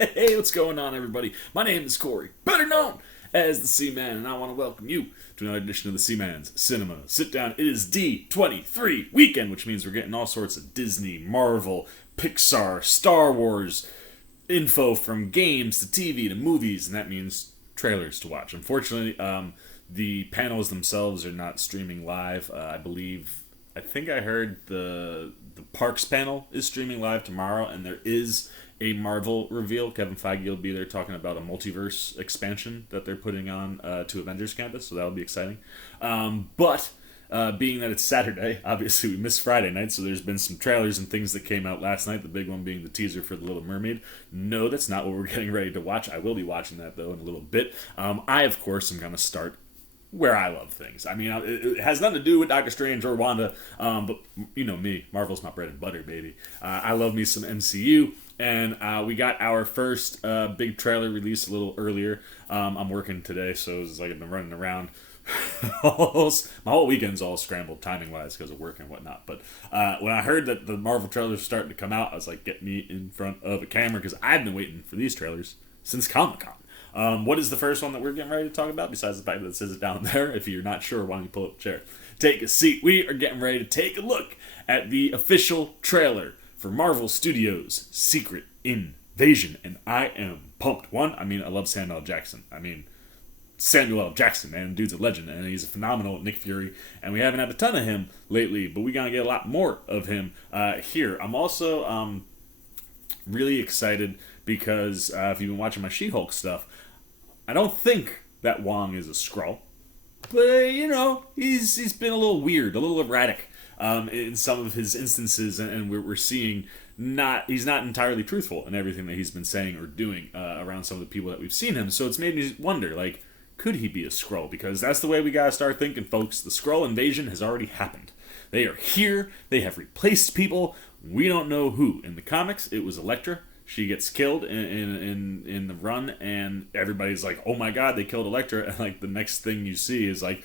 Hey, what's going on, everybody? My name is Corey, better known as the Seaman, and I want to welcome you to another edition of the Seaman's Cinema Sitdown. It is D23 weekend, which means we're getting all sorts of Disney, Marvel, Pixar, Star Wars info from games to TV to movies, and that means trailers to watch. Unfortunately, the panels themselves are not streaming live. I think I heard the Parks panel is streaming live tomorrow, and there is a Marvel reveal. Kevin Feige will be there talking about a multiverse expansion that they're putting on to Avengers Campus, so that'll be exciting. But being that it's Saturday, obviously we missed Friday night, so there's been some trailers and things that came out last night, the big one being the teaser for The Little Mermaid. No, that's not what we're getting ready to watch. I will be watching that, though, in a little bit. I, of course, am going to start where I love things. I mean, it has nothing to do with Doctor Strange or Wanda, but you know me, Marvel's my bread and butter, baby. I love me some MCU, and we got our first big trailer release a little earlier. I'm working today, so it's like I've been running around. My whole weekend's all scrambled timing-wise because of work and whatnot. But when I heard that the Marvel trailers were starting to come out, I was like, get me in front of a camera, because I've been waiting for these trailers since Comic-Con. What is the first one that we're getting ready to talk about, besides the fact that it says it down there? If you're not sure, why don't you pull up a chair? Take a seat. We are getting ready to take a look at the official trailer for Marvel Studios' Secret Invasion, and I am pumped. One, I love Samuel L. Jackson. Samuel L. Jackson, man, dude's a legend, and he's a phenomenal Nick Fury, and we haven't had a ton of him lately, but we're gonna get a lot more of him here. I'm also really excited because if you've been watching my She-Hulk stuff, I don't think that Wong is a Skrull, but he's been a little weird, a little erratic in some of his instances, and we're seeing he's not entirely truthful in everything that he's been saying or doing around some of the people that we've seen him. So it's made me wonder, like, could he be a Skrull? Because that's the way we gotta start thinking, folks. The Skrull invasion has already happened. They are here. They have replaced people. We don't know who. In the comics, it was Elektra. She gets killed in the run, and everybody's like, "Oh my God, they killed Elektra!" And like the next thing you see is like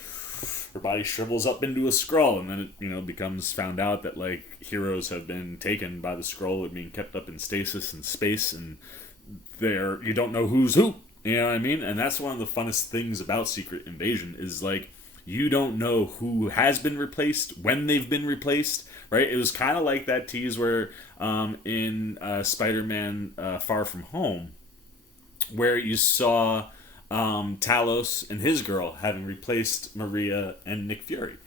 her body shrivels up into a Skrull, and then it becomes found out that like heroes have been taken by the Skrull and being kept up in stasis in space, and you don't know who's who. You know what I mean? And that's one of the funnest things about Secret Invasion is like you don't know who has been replaced, when they've been replaced, right? It was kind of like that tease where in Spider-Man Far From Home, where you saw Talos and his girl having replaced Maria and Nick Fury.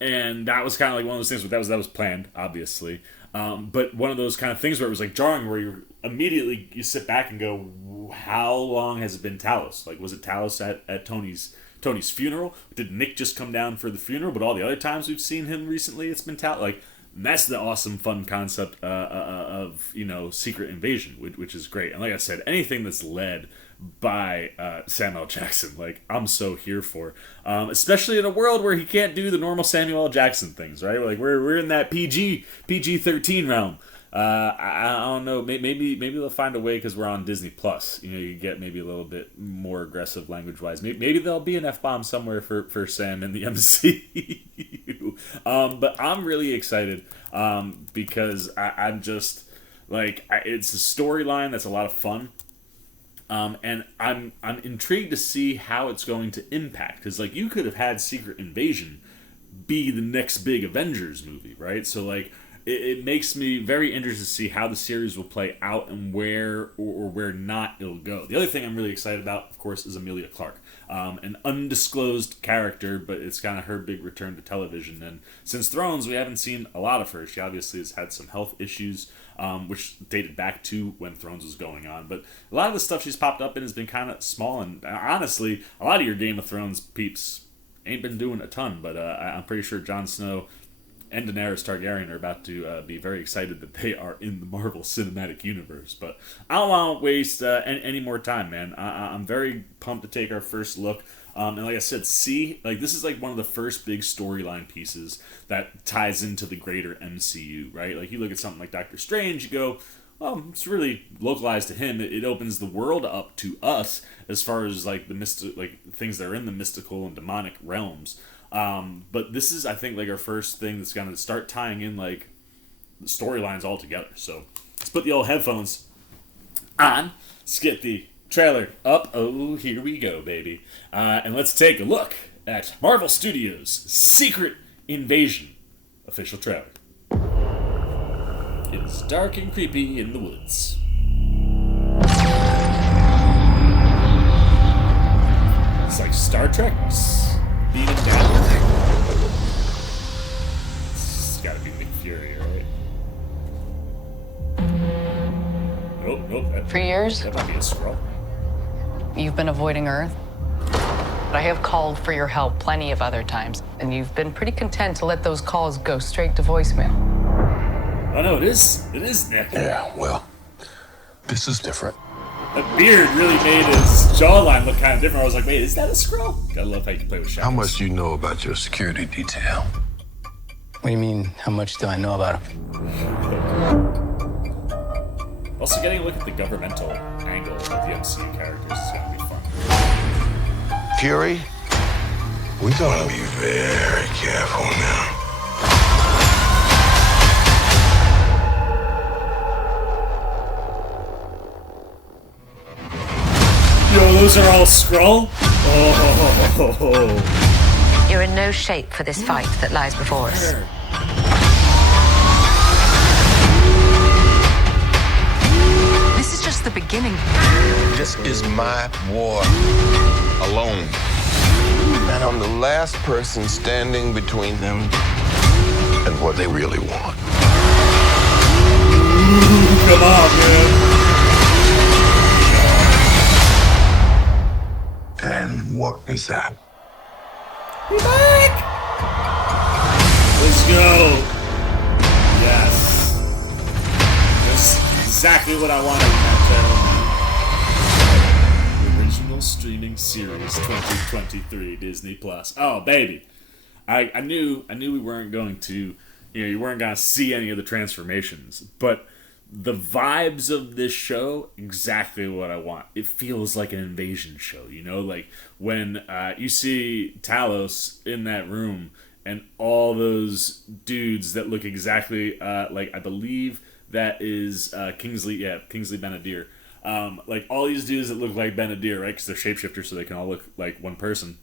And that was kind of like one of those things where that was planned, obviously. But one of those kind of things where it was like jarring, where you sit back and go, how long has it been Talos? Like, was it Talos at Tony's funeral? Did Nick just come down for the funeral? But all the other times we've seen him recently, it's been Talos. Like, that's the awesome, fun concept of Secret Invasion, which is great. And like I said, anything that's led by Samuel L. Jackson, like, I'm so here for, especially in a world where he can't do the normal Samuel L. Jackson things, right? Like we're in that PG-13 realm. I don't know. Maybe they'll find a way because we're on Disney Plus. You get maybe a little bit more aggressive language wise. Maybe there'll be an F-bomb somewhere for Sam in the MCU. But I'm really excited because I'm just like it's a storyline that's a lot of fun. And I'm intrigued to see how it's going to impact, because like you could have had Secret Invasion be the next big Avengers movie, right? So like it makes me very interested to see how the series will play out and where or where not it'll go. The other thing I'm really excited about, of course, is Emilia Clarke, an undisclosed character, but it's kind of her big return to television. And since Thrones, we haven't seen a lot of her. She obviously has had some health issues, which dated back to when Thrones was going on. But a lot of the stuff she's popped up in has been kind of small, and honestly, a lot of your Game of Thrones peeps ain't been doing a ton, but I'm pretty sure Jon Snow and Daenerys Targaryen are about to be very excited that they are in the Marvel Cinematic Universe. But I don't want to waste any more time, man. I'm very pumped to take our first look. And like I said, this is like one of the first big storyline pieces that ties into the greater MCU, right? Like you look at something like Doctor Strange, you go, well, it's really localized to him. It opens the world up to us as far as like things that are in the mystical and demonic realms. But this is, I think, like our first thing that's going to start tying in like the storylines all together. So let's put the old headphones on. Let's get the trailer up. Oh, here we go, baby. And let's take a look at Marvel Studios' Secret Invasion official trailer. It is dark and creepy in the woods. It's like Star Trek beating down. It's gotta be Nick Fury, right? Nope. For years, That might be a Skrull. you've been avoiding Earth. I have called for your help plenty of other times, and you've been pretty content to let those calls go straight to voicemail. Oh no, it is Nick. Yeah, well, this is different. That beard really made his jawline look kind of different. I was like, wait, is that a Skrull? Gotta love how you can play with shadows. How much do you know about your security detail? What do you mean, how much do I know about him? Also, getting a look at the governmental angle of the MCU characters is gonna be fun. Fury, we gotta be very careful now. Yo, those are all Skrull? Oh. You're in no shape for this fight that lies before us. This is just the beginning. This is my war alone. And I'm the last person standing between them and what they really want. Come on, man. And what is that? We're back! Let's go. Yes. That's exactly what I wanted in that trailer. The original streaming series 2023 Disney Plus. Oh, baby. I knew we weren't going to, you weren't going to see any of the transformations, but the vibes of this show, exactly what I want. It feels like an invasion show, like when you see Talos in that room and all those dudes that look exactly like, I believe that is Kingsley Benadir. Like all these dudes that look like Benadir, right? Because they're shapeshifters, so they can all look like one person.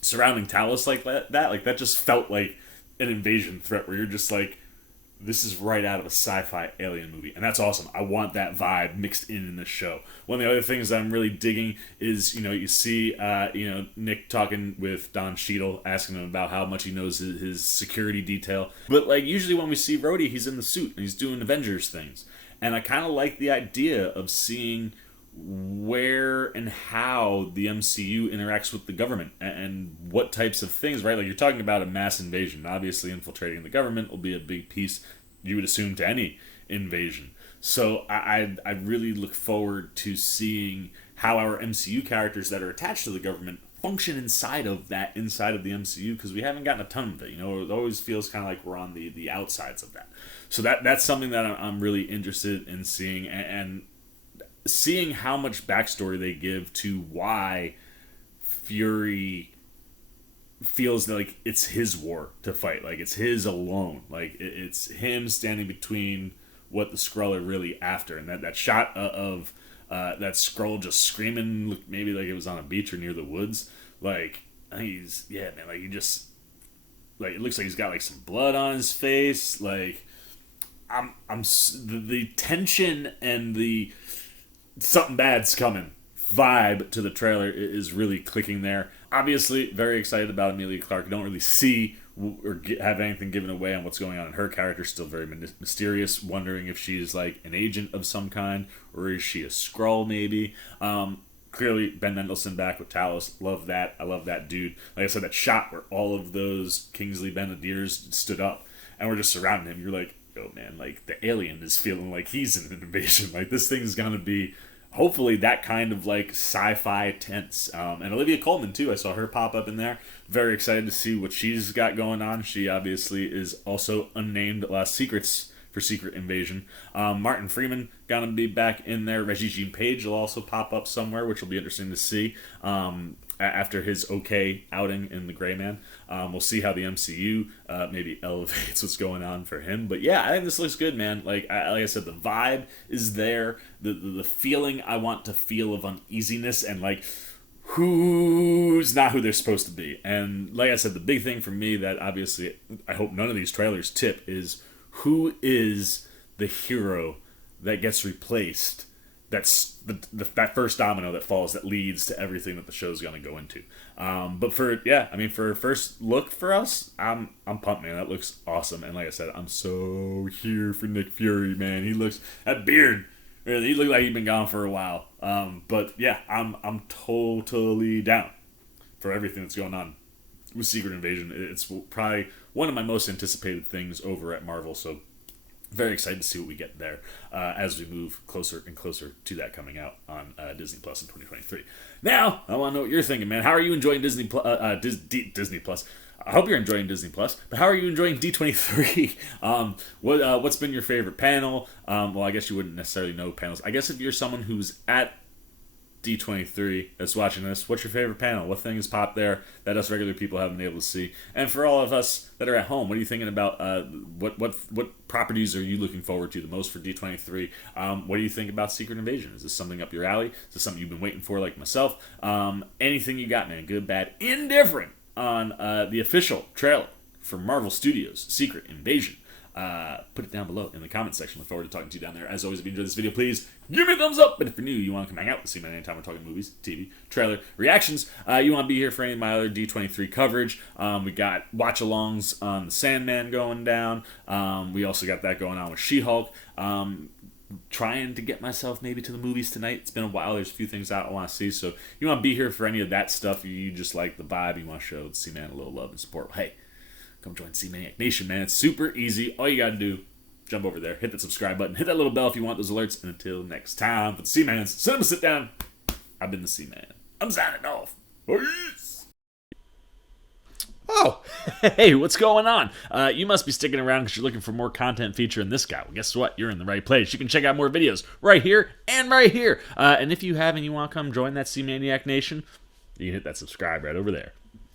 Surrounding Talos like that just felt like an invasion threat where you're just like, this is right out of a sci-fi alien movie, and that's awesome. I want that vibe mixed in this show. One of the other things that I'm really digging is, you see, Nick talking with Don Cheadle, asking him about how much he knows his security detail. But like usually when we see Rhodey, he's in the suit and he's doing Avengers things, and I kind of like the idea of seeing where and how the MCU interacts with the government and what types of things, right? Like you're talking about a mass invasion. Obviously, infiltrating the government will be a big piece, you would assume, to any invasion. So I really look forward to seeing how our MCU characters that are attached to the government function inside of the MCU, because we haven't gotten a ton of it. It always feels kind of like we're on the outsides of that. So that's something that I'm really interested in seeing, and seeing how much backstory they give to why Fury feels like it's his war to fight, like it's his alone, like it's him standing between what the Skrull are really after. And that shot of that Skrull just screaming, maybe like it was on a beach or near the woods, like he's, yeah, man, like he just, like it looks like he's got like some blood on his face. Like the tension and the something bad's coming vibe to the trailer is really clicking there. Obviously, very excited about Emilia Clarke. Don't really see or have anything given away on what's going on in her character. Still very mysterious. Wondering if she's like an agent of some kind, or is she a Skrull maybe. Clearly, Ben Mendelsohn back with Talos. Love that. I love that dude. Like I said, that shot where all of those Kingsley Benadirs stood up and we're just surrounding him. You're like, oh man, like the alien is feeling like he's in an invasion. Like this thing's gonna be hopefully that kind of like sci-fi tense. And Olivia Colman too, I saw her pop up in there. Very excited to see what she's got going on. She obviously is also unnamed Last Secrets for Secret Invasion. Martin Freeman gonna be back in there. Reggie Jean Page will also pop up somewhere, which will be interesting to see. After his okay outing in The Gray Man. We'll see how the MCU maybe elevates what's going on for him. But yeah, I think this looks good, man. Like I said, the vibe is there. The feeling I want to feel of uneasiness and like who's not who they're supposed to be. And like I said, the big thing for me that obviously I hope none of these trailers tip is who is the hero that gets replaced. That's that first domino that falls that leads to everything that the show's going to go into. But for a first look for us, I'm pumped, man. That looks awesome. And like I said, I'm so here for Nick Fury, man. That beard, really, he looked like he'd been gone for a while. But yeah, I'm totally down for everything that's going on with Secret Invasion. It's probably one of my most anticipated things over at Marvel. So very excited to see what we get there as we move closer and closer to that coming out on Disney Plus in 2023. Now, I want to know what you're thinking, man. How are you enjoying Disney Plus? I hope you're enjoying Disney Plus, but how are you enjoying D23? What's been your favorite panel? Well, I guess you wouldn't necessarily know panels. I guess if you're someone who's at D23 that's watching this, what's your favorite panel? What things popped there that us regular people haven't been able to see? And for all of us that are at home, what are you thinking about? What properties are you looking forward to the most for D23? What do you think about Secret Invasion? Is this something up your alley? Is this something you've been waiting for like myself? Anything you got, man, good, bad, indifferent on the official trailer for Marvel Studios' Secret Invasion. Put it down below in the comment section. Look forward to talking to you down there. As always, if you enjoyed this video, please give me a thumbs up. But if you're new, you want to come hang out with C-Man anytime we're talking movies, TV, trailer, reactions, you want to be here for any of my other D23 coverage. We got watch-alongs on The Sandman going down. We also got that going on with She-Hulk. Trying to get myself maybe to the movies tonight. It's been a while. There's a few things out I want to see. So you want to be here for any of that stuff. You just like the vibe. You want to show C-Man a little love and support. Hey, come join C-Maniac Nation, man. It's super easy. All you got to do, jump over there, hit that subscribe button, hit that little bell if you want those alerts. And until next time, for the C-Mans, Cinema Sit Down, I've been the C-Man. I'm signing off. Peace. Oh, hey, what's going on? You must be sticking around because you're looking for more content featuring this guy. Well, guess what? You're in the right place. You can check out more videos right here and right here. And if you have and you want to come join that C-Maniac Nation, you can hit that subscribe right over there.